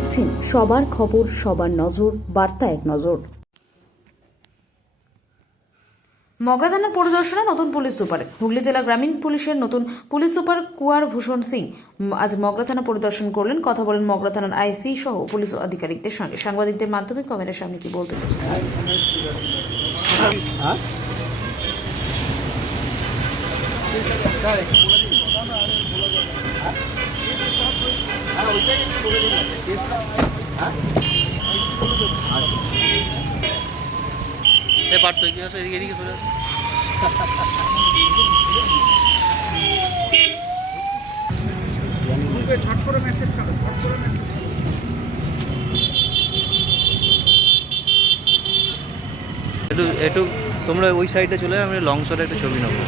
দেখছেন সবার খবর, সবার নজর, বার্তা এক নজর। মগরা থানার পরিদর্শনে নতুন পুলিশ সুপার। হুগলি জেলা গ্রামীণ পুলিশের নতুন পুলিশ সুপার কুয়ার ভূষণ সিং আজ মগরা থানা পরিদর্শন করলেন। কথা বলেন মগরা থানার আইসি সহ পুলিশ আধিকারিকদের সঙ্গে। সাংবাদিকদের মাধ্যমে ক্যামেরার সামনে কি বলতে পারতো এদিকে এদিকে চলে একটু তোমরা ওই সাইডে চলে আমরা লং শটে একটা ছবি নেবো।